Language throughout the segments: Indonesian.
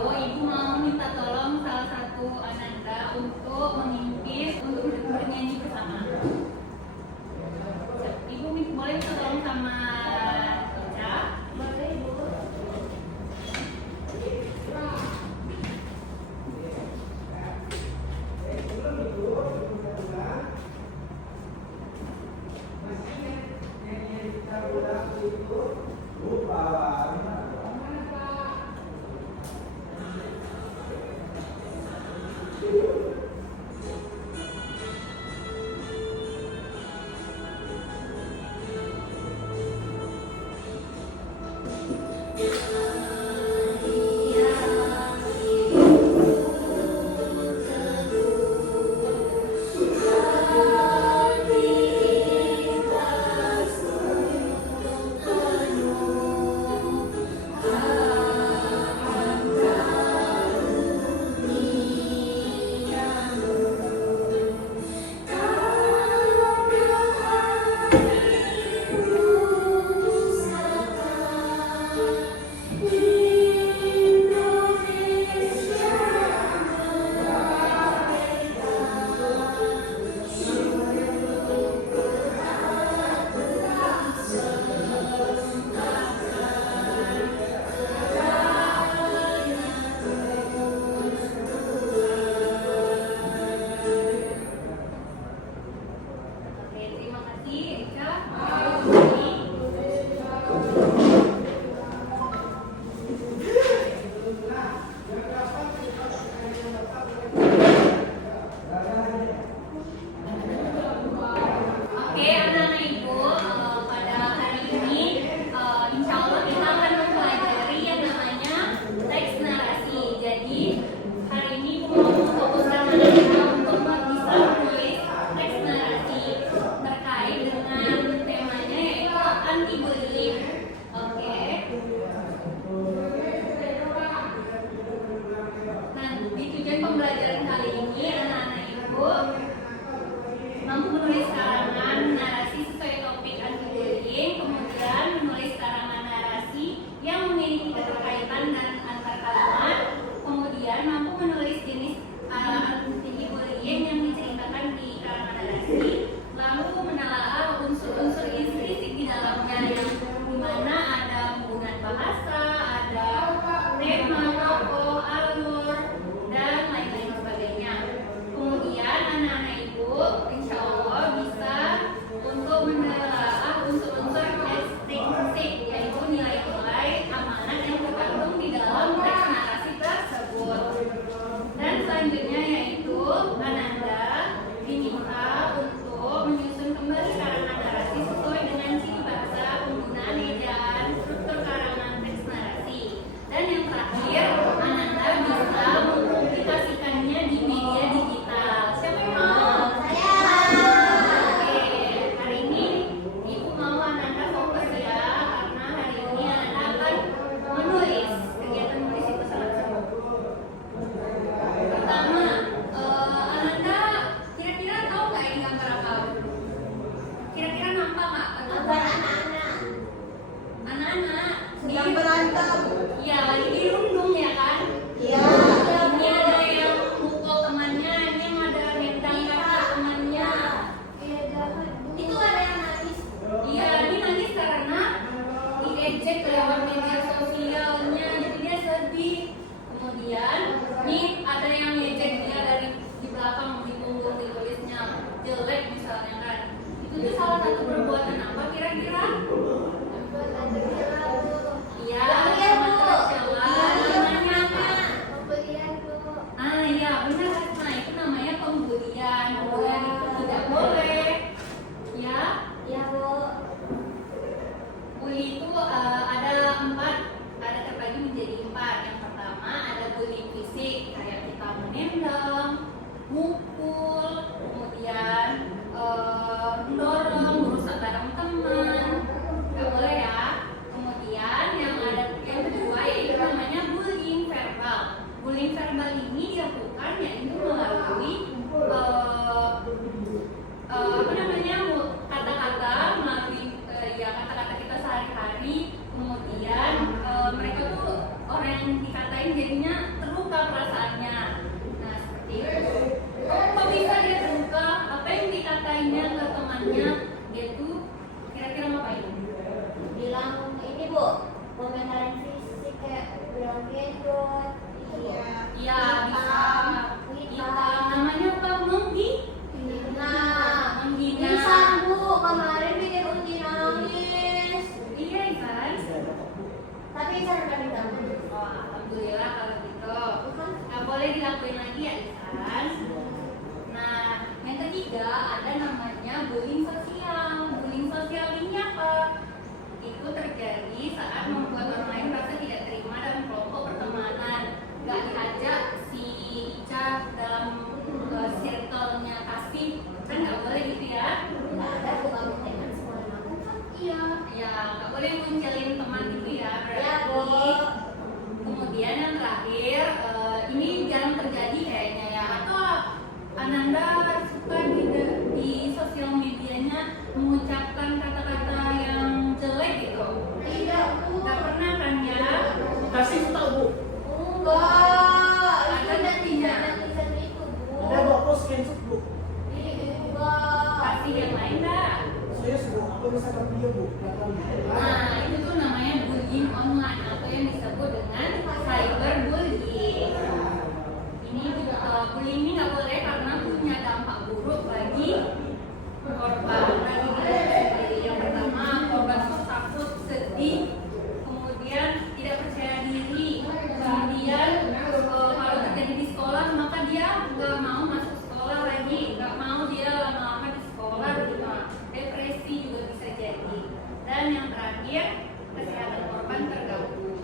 Ibu mau minta tolong salah satu Ananda untuk memimpin untuk bernyanyi bersama. Ibu boleh minta tolong sama Ica? Boleh, Ibu. Pembelajaran kali ini anak-anak ibu mampu menulis karangan narasi sesuai topik anti-bullying, kemudian menulis karangan narasi yang memiliki keterkaitan dan antar kalimat, kemudian mampu menulis jenis anti-bullying yang diceritakan di karangan narasi, lalu menelaah unsur-unsur inspirasi di dalamnya yang dimana ada penggunaan bahasa, ada tema, tokoh, alur, dan lain-lain sebagainya. Kemudian anak-anak ibu insya Allah bisa untuk menelaah unsur-unsur estrinsik, yaitu nilai-nilai amanat yang terkandung di dalam teks narasi tersebut. Dan selanjutnya yaitu Ananda diminta untuk menyusun kembali karangan narasi sesuai dengan ciri bahasa, penggunaan ejaan, struktur karangan teks narasi. Dan yang terakhir, Ananda bisa mempublikasikannya di media digital. Siapa yang mau? Oke, hari ini Ibu mau Ananda fokus ya, karena hari ini Ananda akan menulis. Kegiatan menulis itu sangat seru. Pertama, Ananda kira-kira tahu nggak ini gambar apa? Kira-kira nampak nggak? Gambar anak-anak. Anak-anak. Sedang berantem. Iya, lagi dirundung ya kan? Iya. Ini ada yang mukul temannya, ini yang ada nendang kaki temannya. Itu ada yang nangis. Iya, ini nangis karena diejek lewat media sosialnya, jadi dia sedih. Kemudian, nih ada yang ngejek dia dari di belakang, di punggung, ditulisnya jelek misalnya kan. Itu tuh salah satu perbuatan apa kira-kira? Iya, sama tercela. Namanya apa? Ah iya benar, nah itu namanya pembulian. Pembulian itu tidak boleh. Ya, Ya, Bu. bully itu ada 4, ada terbagi menjadi 4. Yang pertama ada bully dikatain jadinya terluka perasaannya. Nah seperti itu. Kok bisa dia terluka? Apa yang dikatainya ke temannya? Dia tuh kira-kira ngapain? Bilang ini bu, komentarin fisik kayak bilang gendut. Iya. Iya bisa. Hitam. Namanya apa? Nah, Menghina. bisa bu, kemarin bikin Uti nangis. Iya Ivan. Tapi cara kami tahu. Oh, alhamdulillah kalau gitu. Nggak boleh dilakuin lagi ya Ivan. Nah, yang ketiga ada namanya bullying sosial. Bullying sosial ini apa? Itu terjadi saat membuat orang lain merasa tidak terima dalam kelompok pertemanan. Gak diajak si Ica dalam circle-nya kasih, kan nggak boleh gitu ya? Nggak ada bukan teman semua aku kan iya. Ya, nggak boleh munculin teman gitu ya. Ya bu. Berarti kemudian yang terakhir, ini jarang terjadi kayaknya ya. Atau Ananda suka di sosial medianya mengucapkan kata-kata yang jelek gitu? Tidak bu. Nggak pernah kan ya? Kasih tahu bu, Enggak. Ada netizen. Netizen itu bu. ada bapak screenshot bu. Enggak. Kasih yang lain dah. Saya sudah apa misalkan dia bu, Nah, itu tuh namanya bullying online atau yang disebut dengan cyberbullying. Ini juga bullying ini nggak boleh karena punya dampak buruk bagi korban, bagi diri sendiri. Yang pertama, korban tuh takut, sedih, kemudian tidak percaya diri, kemudian kalau terjadi di sekolah maka dia nggak mau masuk sekolah lagi, nggak mau dia lama-lama di sekolah gitu. Depresi juga bisa jadi. Dan yang terakhir, kesehatan korban terganggu.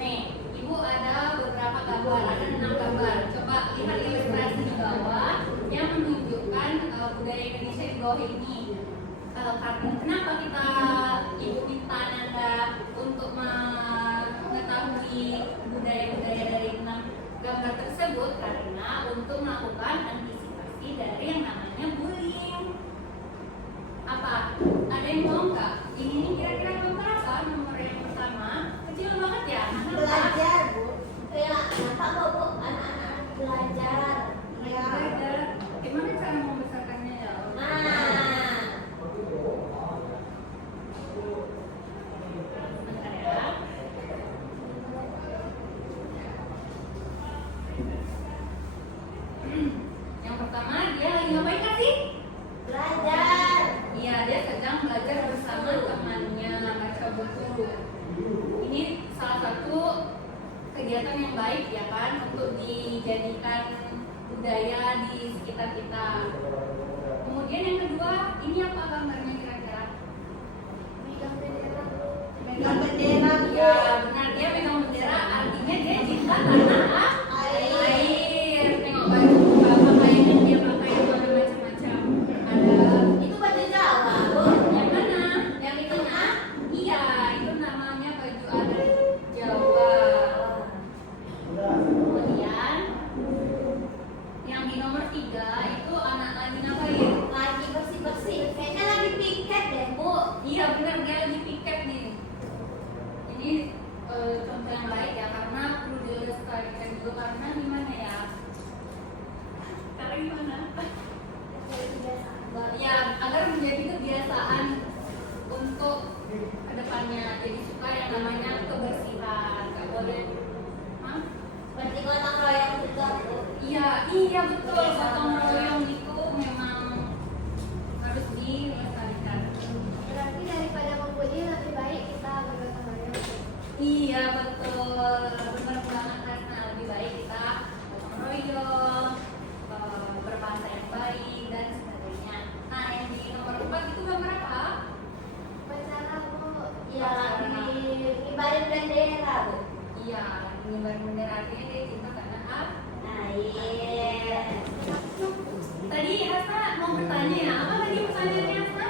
Nih, ibu ada beberapa gambar, ada 6 gambar. Coba lihat ilustrasi di bawah yang menunjukkan budaya Indonesia di bawah ini. Karena kenapa ibu minta Nanda untuk mengetahui budaya-budaya dari 6 gambar tersebut? Karena untuk melakukan antisipasi dari yang namanya bullying. Apa? Ada yang mau nggak? Ini kira-kira gambar apa? Nomor yang pertama kecil banget ya. Mana apa? Belajar bu. Kayak nampak kok bu, anak-anak belajar. Iya. Belajar. Gimana cara membesarkannya ya? Nah. Bentar ya. Yang pertama dia lagi ngapain nggak sih? Belajar. Iya, dia sedang belajar bersama temannya baca buku. Ini salah satu kegiatan yang baik ya kan untuk dijadikan budaya di sekitar kita. Kemudian yang kedua, ini apa gambarnya kira-kira? Megang bendera. Megang bendera. Ya, benar, dia megang bendera artinya dia cinta tanah air. Tengok baju pakaian yang dia pakai itu ada macam-macam. Ada Itu baju Jawa bu. yang mana? Yang di tengah. Iya, itu namanya baju adat Jawa. Kemudian yang di nomor 3 itu anak lagi ngapain? Lagi bersih-bersih. Kayaknya lagi piket deh bu. Iya benar, dia lagi piket nih. Ini contoh yang baik ya, karena perlu dilestarikan juga karena gimana ya? Karena gimana? Ya agar menjadi kebiasaan untuk kedepannya. Jadi suka yang namanya kebersihan, nggak boleh. Hah? Berarti gotong royong juga bu. Iya betul. Gotong royong itu memang harus dilestarikan. Berarti daripada membuli lebih baik kita bergotong royong. Iya betul, benar banget karena lebih baik kita gotong royong, berbahasa yang baik dan sebagainya. Nah yang di nomor 4 itu gambar apa? Upacara bu. Iya lagi ngibarin bendera bu. Iya, mengibar bendera artinya dia cinta karena Iya. Tadi Hasna mau bertanya ya, apa tadi pertanyaannya Hasna?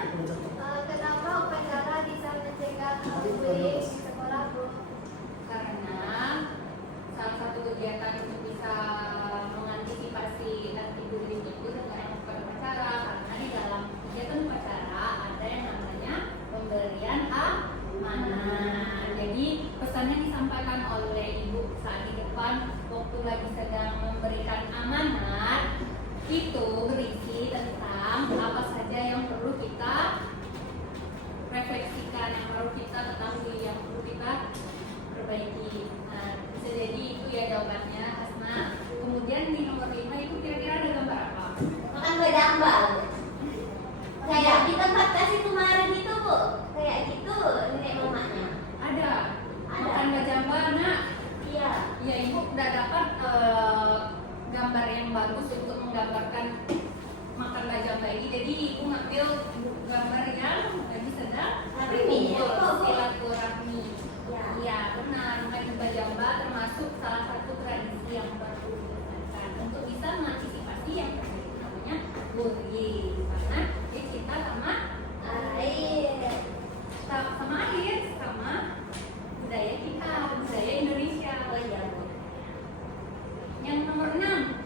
Kenapa upacara bisa mencegah bullying di sekolah bu? Karena salah satu kegiatan untuk bisa mengantisipasi anti-bullying itu dengan melakukan upacara, karena di dalam kegiatan upacara ada yang namanya pemberian amanah. Jadi pesannya disampaikan oleh termasuk salah satu tradisi yang perlu dilestarikan untuk bisa mengantisipasi yang terjadi namanya bullying, karena dia cinta sama Air. sama air, sama budaya kita, budaya Indonesia. Oh iya bu. Yang nomor 6,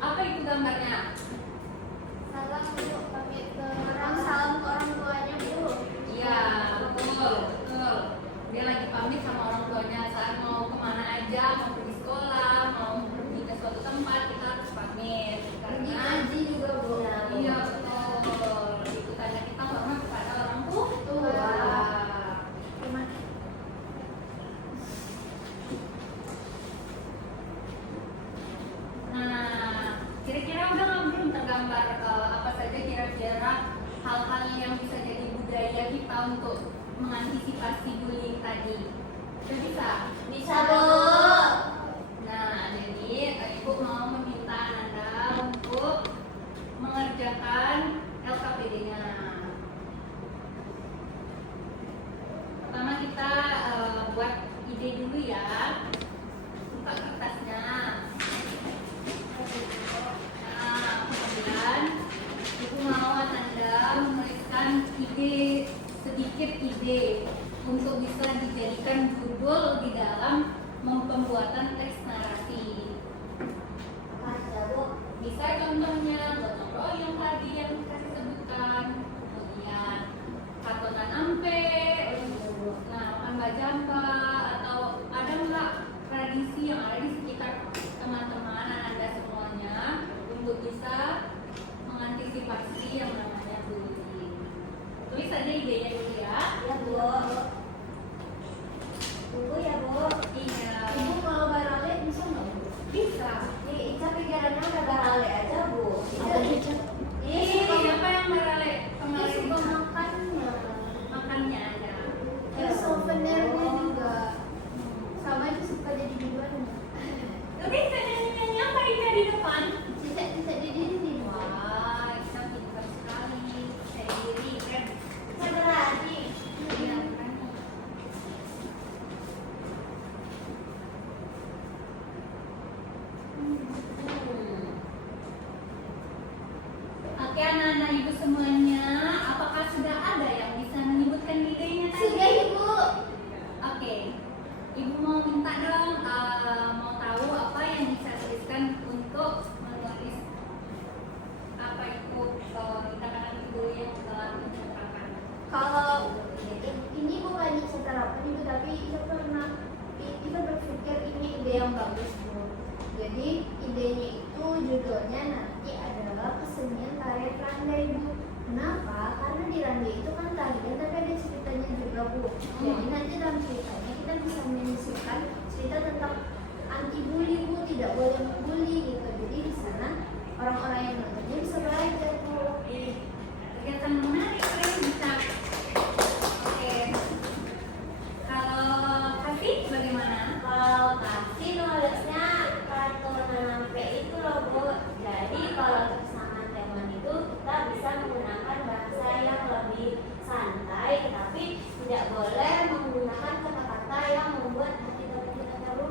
apa itu gambarnya? Salam bu, pamit ke orang, salam ke orang tuanya bu. Iya, betul, betul. Dia lagi pamit sama orang tuanya saat mau kemana aja, mau pergi sekolah, mau pergi ke suatu tempat, kita harus pamit. Pergi Karena ngaji juga bu. iya betul, itu tanda kita hormat kepada orang tua. Terima. Nah, kira-kira udah nggak belum tergambar apa saja kira-kira hal-hal yang bisa jadi budaya kita untuk mengantisipasi bullying tadi? Udah bisa? Bisa bu. Nah, jadi Ibu mau meminta Anda untuk mengerjakan LKPD-nya. Pertama kita buat ide dulu ya. Buka kertasnya. Nah, kemudian Ibu mau Anda menuliskan sedikit ide untuk bisa dijadikan judul di dalam pembuatan teks narasi. Ada bu. Bisa contohnya gotong royong tadi yang kasih sebutkan, kemudian katonan ampe, nah makan bajamba, atau ada nggak tradisi yang ada di sekitar teman-teman Anda semuanya untuk bisa mengantisipasi yang namanya bullying. Tulis aja idenya dulu ya. Ya bu. Tunggu ya bu. Iya. Ibu kalau barale bisa nggak bu? Bisa. Ica pikirannya udah barale aja bu. Ih, siapa yang merale kemarin suka itu? makannya. Makannya aja. Terus souvenirnya juga. Sama itu suka jadi duluannya. Lebih bisa nyanyi-nyanyi apa Ika di depan? Cicak-cicak di dinding. Wah, Ika pintar sekali. Saya diri kan. Saya berani. Iya, kan. Oke, anak-anak ibu semuanya, apakah sudah ada yang bisa menyebutkan idenya tadi? Sudah ibu. Oke, ibu mau minta dong, mau tahu apa yang bisa tuliskan untuk menulis apa itu kata-kata ibu yang telah diceritakan. Kalau ini bukan Ica terapkan ibu, tapi Ica berpikir ini ide yang bagus bu. Jadi idenya itu judulnya nanti adalah kesenian tari randai bu. Kenapa? Karena di randai itu kan tarian tapi ada ceritanya juga bu. Jadi nanti dalam ceritanya kita bisa menyisipkan cerita tentang anti bully bu, tidak boleh membuli gitu. Jadi di sana orang-orang yang nontonnya bisa belajar bu. Kegiatan menarik, kalian bisa. Oke, kalau Kasih bagaimana? Kalau kasih nulisnya katonan ampe itu loh bu. Jadi kalau untuk kesamaan teman itu kita bisa menggunakan bahasa yang lebih santai, tapi tidak boleh menggunakan kata-kata yang membuat hati kita terluka.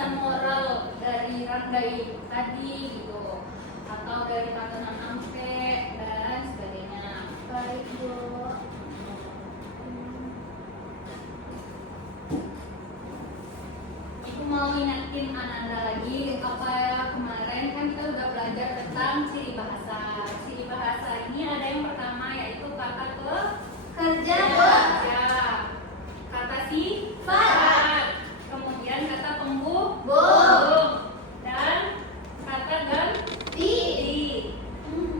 pesan moral dari tadi gitu, atau dari tatanan angke dan sebagainya. Baik, Bu. Aku mau ingatin Ananda lagi apa ya, kemarin kan kita udah belajar tentang ciri bahasa. Ciri bahasa ini ada yang pertama yaitu kata Kerja, Bu. ya, kata Sifat. sifat, kemudian kata penghubung dan kata ganti.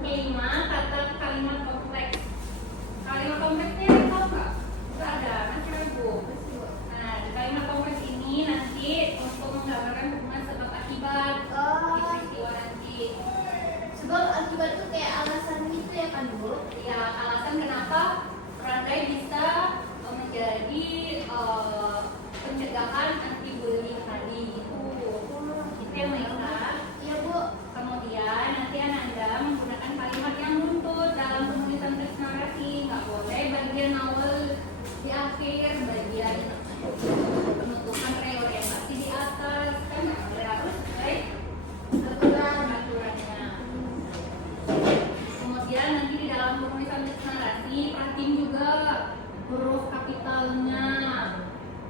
Kelima, kata kalimat kompleks. Kalimat kompleksnya tahu nggak? Nggak ada, masih ragu. Nah, di kalimat kompleks ini nanti untuk menggambarkan hubungan sebab akibat di peristiwa nanti. Sebab akibat itu kayak alasan gitu ya kan, Bu? Ya, alasan kenapa rantai bisa menjadi pencegahan anti bullying tadi gitu. Itu yang mereka. Iya, Bu. Kemudian nanti Ananda menggunakan kalimat yang buntut dalam penulisan teks narasi. Nggak boleh bagian awal di akhir, bagian penutupan reorientasi di atas, kan nggak boleh, harus sesuai aturannya. Kemudian nanti di dalam penulisan teks narasi perhatiin juga huruf kapitalnya,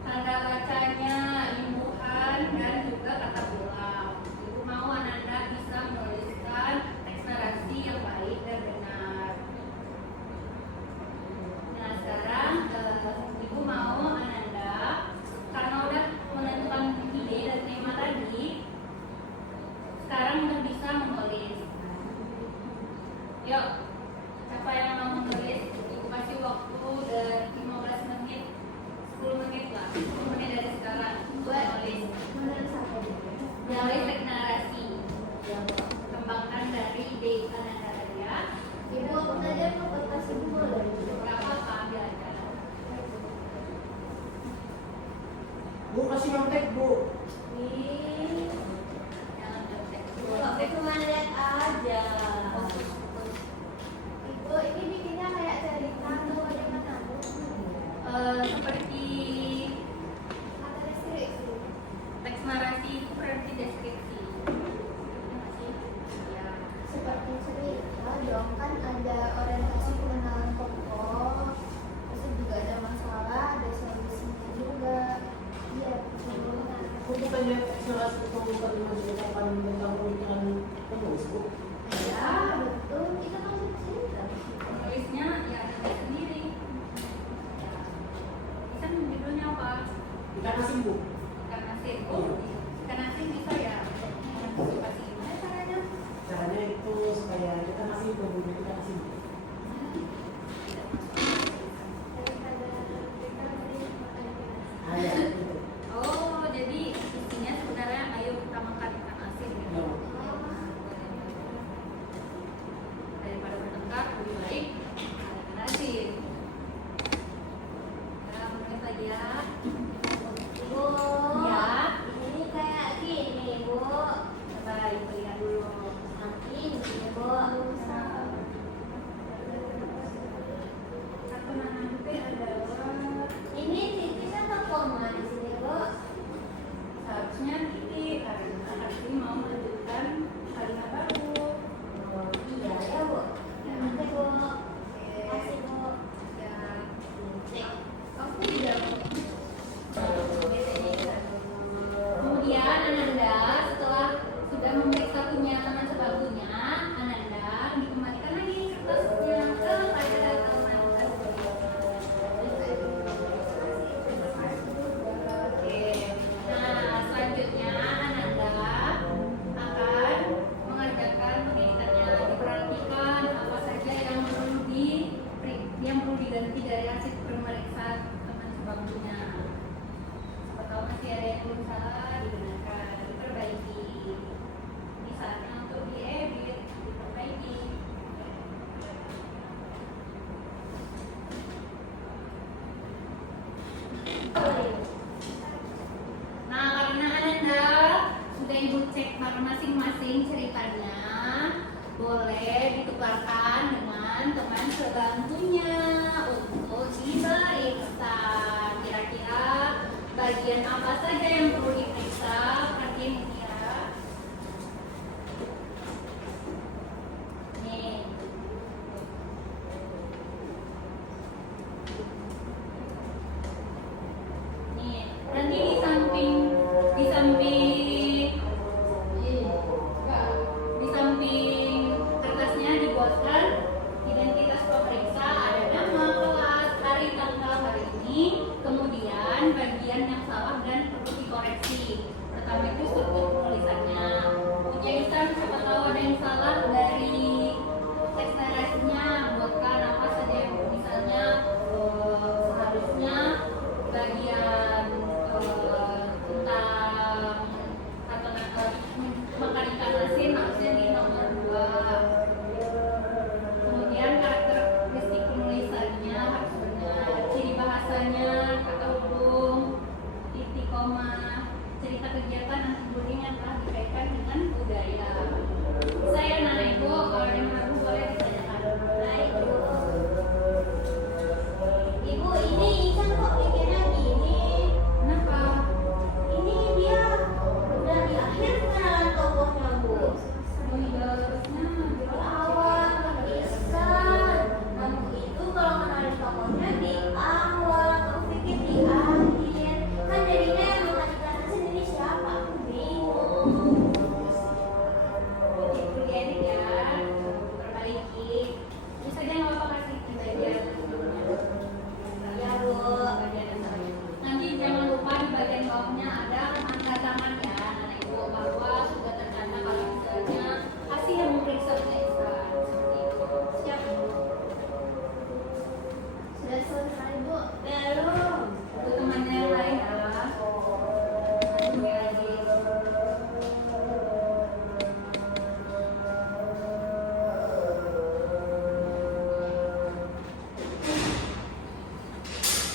tanda bacanya, imbuhan, dan juga kata ulang. Ibu mau Ananda bisa menuliskan teks narasi yang baik dan benar. Nah, sekarang Ibu mau Ananda, karena udah menentukan ide dan tema tadi, sekarang udah bisa menulis. Yuk, siapa yang mau menulis? Ibu kasih waktu dari 15 menit, 10 menit lah, 10 menit dari sekarang untuk menulis. Menurut apa, Bu? Menulis teks narasi. Kembangkan dari ide Ananda tadi ya. Ibu, aku tadi mau kertas Ibu boleh? Gak apa-apa, ambil aja. Bu kasih nyontek, Bu. Jangan teks. Ibu, aku cuma lihat aja. Fokus. Ibu, ini bikinnya kayak cerita atau bagaimana, Bu? Seperti Kata deskripsi. teks narasi itu berarti deskripsi. Iya nggak sih? Ya. Seperti cerita dong, kan ada orientasi pengenalan pokok, terus juga ada masalah, ada solusinya juga. Iya, betul. Bu bukannya jelas itu bukan menceritakan tentang pernikahan penulis, Bu. Ya, betul. Kita kan cerita. Penulisnya ya Anda sendiri. Ya. Bisa judulnya apa? Ikan asin, Bu. Ikan asin. Oh, ikan asin bisa ya. Antisipasi gimana caranya? Caranya itu supaya kita masih Bu, kita masih. Daripada kita beri pertanyaan. Ah, ya, gitu. Oh, jadi intinya sebenarnya ayo kita makan ikan asin gitu. Ya. Daripada bertengkar lebih baik makan ikan asin. Ya, menurut lagi ya. Bu, Ya. ini kayak gini, Bu. Coba Ibu lihat dulu. Nanti ini, Bu. Satu nanti adalah Ini titik sama koma di sini, Bu. seharusnya titik karena Arti mau melanjutkan kalimat baru. Oh, iya ya, Bu. Nanti, Bu. Kasih, Bu. Ya, Cek. aku tidak. Kemudian Ananda setelah sudah memeriksa kenyatanan sebagusnya, Ananda dikembalikan lagi kertasnya ke pada halaman tersebut. Oke. Nah, selanjutnya Ananda akan mengerjakan penelitiannya. Diperhatikan apa saja yang perlu diganti dari hasil pemeriksaan teman sebagusnya. Siapa tahu masih ada yang belum salah, dibenarkan, diperbaiki. Ini saatnya untuk diedit, diperbaiki. Nah, karena Ananda sudah Ibu cek masing-masing ceritanya, boleh ditukarkan dengan teman sebantunya untuk diperiksa. Kira-kira bagian apa saja yang perlu diperiksa? budaya. Saya anak ibu, kalau ada yang ragu boleh ditanyakan. Baik, Bu. Ibu, ini Ikan kok bikinnya gini? Kenapa? Ini dia udah di akhir pengenalan tokohnya, Bu. Oh iya, harusnya Di awal Isan. Kamu itu kalau kenalin tokohnya di awal, kamu pikir di akhir. Kan jadinya yang mengajukan sendiri siapa? Aku bingung. itu dia nih ya, perbaiki. Ini saja nggak apa-apa kasih di bagian Ya, Bu. bagian atasnya. Nanti jangan lupa di bagian bawahnya ada angka tangan ya, anak ibu, bahwa sudah tertanda kalau misalnya kasih yang memeriksa Islam seperti itu. Siap. Sudah selesai, Bu. Belum. Untuk temannya yang lain ya. Nanti lagi.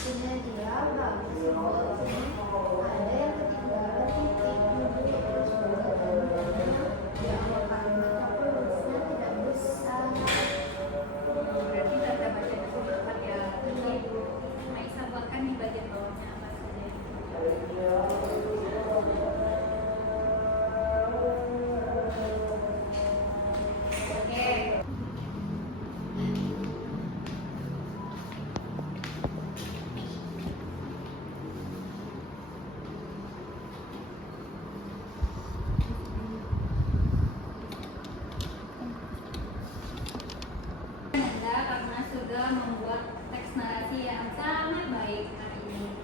Sudah dia bagus, Bu. Ada yang ketinggalan titik. Di awal kalimat tulisnya tidak besar. Berarti tanda baca itu dapat ya. Ibu Aisyah buatkan di bagian bawahnya apa saja. Oke. Anda karena sudah membuat teks narasi yang sangat baik hari ini.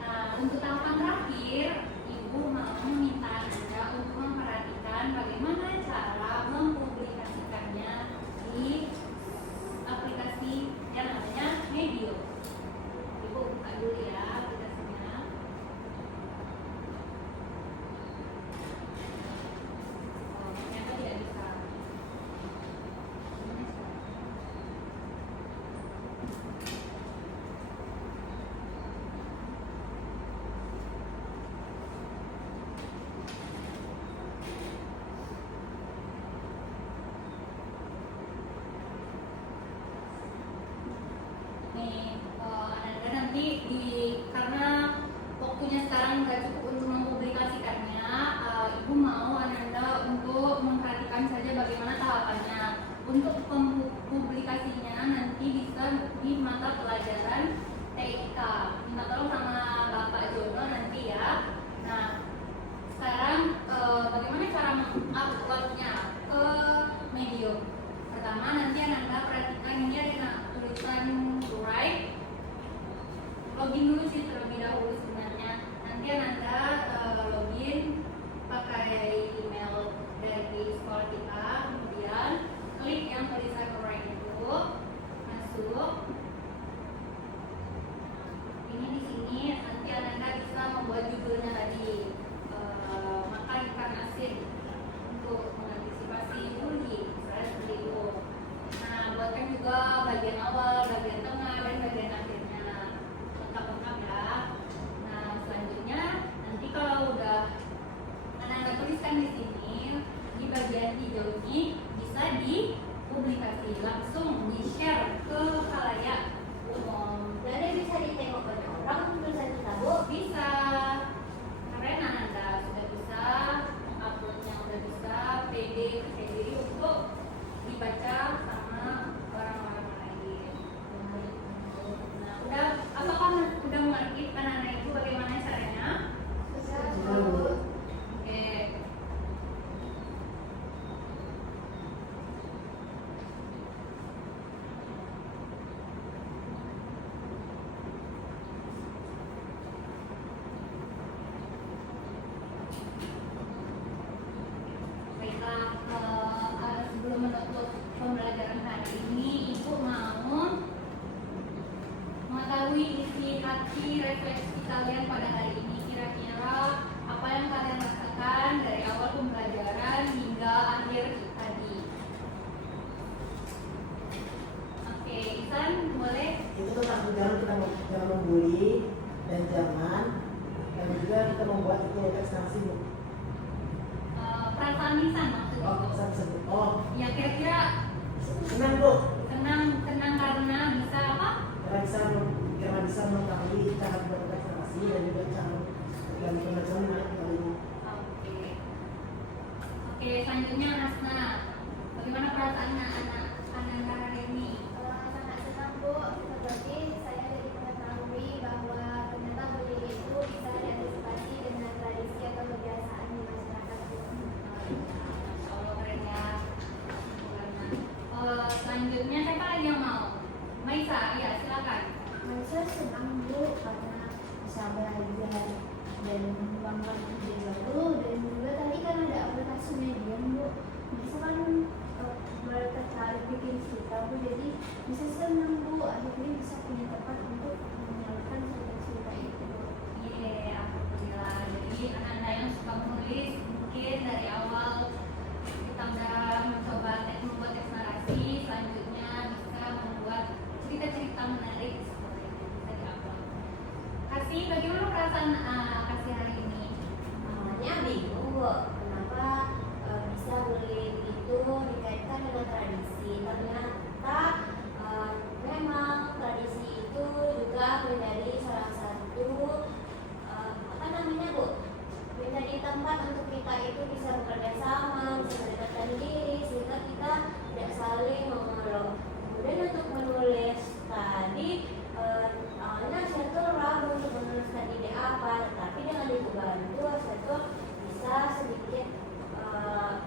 Nah, untuk tahapan terakhir, Ibu mau meminta Anda untuk memperhatikan bagaimana cara mempublikasikannya di aplikasi yang namanya Medium. Ibu buka dulu ya aplikasinya. Oh, ternyata tidak bisa. Nih, Ananda nanti karena waktunya sekarang nggak cukup untuk mempublikasikannya, Ibu mau Ananda untuk memperhatikan saja bagaimana tahapannya. Untuk publikasinya nanti bisa di mata pelajaran TIK. Minta tolong sama Bapak Jono nanti ya. Nah, sekarang bagaimana cara menguploadnya ke Medium? Pertama nanti Ananda perhatikan ini ada tulisan Drive. Login dulu sih terlebih dahulu sebenarnya. Nanti Ananda login pakai email dari sekolah kita, kemudian klik yang tulisan Drive itu, masuk. Ini di sini nanti Ananda bisa membuat judulnya tadi. Makan ikan asin untuk mengantisipasi bullying, misalnya seperti itu. Nah, buatkan juga bagian awal, bagian tengah, dan bagian akhirnya lengkap-lengkap ya. Nah, selanjutnya nanti kalau udah Anda tuliskan di sini di bagian hijau ini bisa dipublikasi langsung di-share ke khalayak umum. Dan bisa ditengok banyak orang tulisan kita, Bu. Bisa karena Anda sudah bisa uploadnya, udah bisa pede sendiri untuk dibaca sama orang-orang lain. Nah, apakah udah mengerti anak-anak itu bagaimana caranya? Bisa, Bisa, Bu. Bu. Oke. Baiklah, sebelum menutup pembelajaran hari ini, Ibu mau mengetahui isi hati refleksi kalian pada hari ini. Kira-kira apa yang kalian rasakan dari awal pembelajaran hingga akhir tadi? Oke, Isan boleh? Itu tentang jangan jangan membuli dan jangan, dan juga kita membuat itu teks narasi, Bu. Perasaan lisan maksudnya. Oh, tersebut. Oh, Ya kira-kira senang Bu. tenang karena bisa apa? Karena bisa mengetahui cara berprestasi dan juga cara dan pembelajaran yang Oke, selanjutnya Hasna. Bagaimana perasaannya anak Ananda hari ini? Sangat senang Bu, seperti saya jadi mengetahui bahwa ternyata bullying itu bisa diantisipasi dengan tradisi atau kebiasaan di masyarakat. Masya Allah, keren ya. Selanjutnya siapa lagi yang mau? Maisa, ya silakan. Saya senang Bu karena bisa belajar dan mengembangkan ide baru, dan juga tadi kan ada aplikasi Medium Bu, bisa kan mulai tertarik bikin cerita Bu, jadi bisa senang Bu, akhirnya bisa punya tempat untuk menyalurkan cerita-cerita itu Bu. Iya, alhamdulillah. Jadi Ananda yang suka menulis mungkin dari awal kita udah mencoba membuat teks narasi, selanjutnya bisa membuat cerita-cerita menarik seperti itu bisa diupload. Kasih, bagaimana perasaan Kasih hari ini? Awalnya bingung Bu, kenapa bisa bullying itu dikaitkan dengan tradisi. Ternyata memang tradisi itu juga menjadi salah satu apa namanya Bu, menjadi tempat untuk kita itu bisa bekerja sama, bisa mendekatkan diri sehingga kita tidak saling mengeluh. Kemudian untuk menulis tadi awalnya saya tuh ragu untuk menuliskan ide apa, tetapi dengan dibantu saya tuh bisa sedikit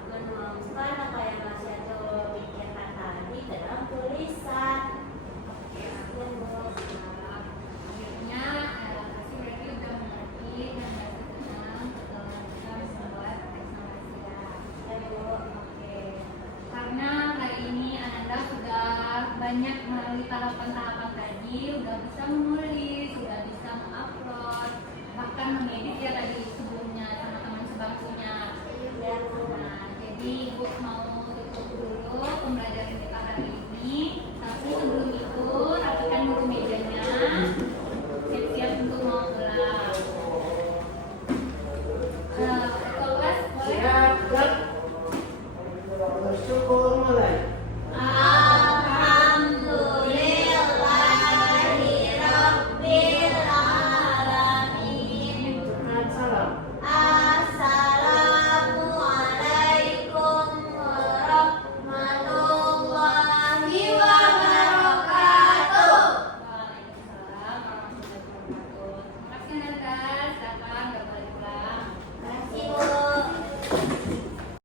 menuangkan apa yang saya tuh pikirkan tadi ke dalam tulisan. Sekian Bu. Akhirnya Kasih berarti udah mengerti dan merasa senang setelah kita membuat teks narasi ya. Ya Bu. Oke, karena hari ini Ananda sudah banyak melalui tahapan-tahapan tadi, udah bisa menulis, sudah bisa mengupload, bahkan mengedit ya tadi sebelumnya sama teman sebangkunya. Ya Bu. Nah, jadi Ibu mau tutup dulu pembelajaran kita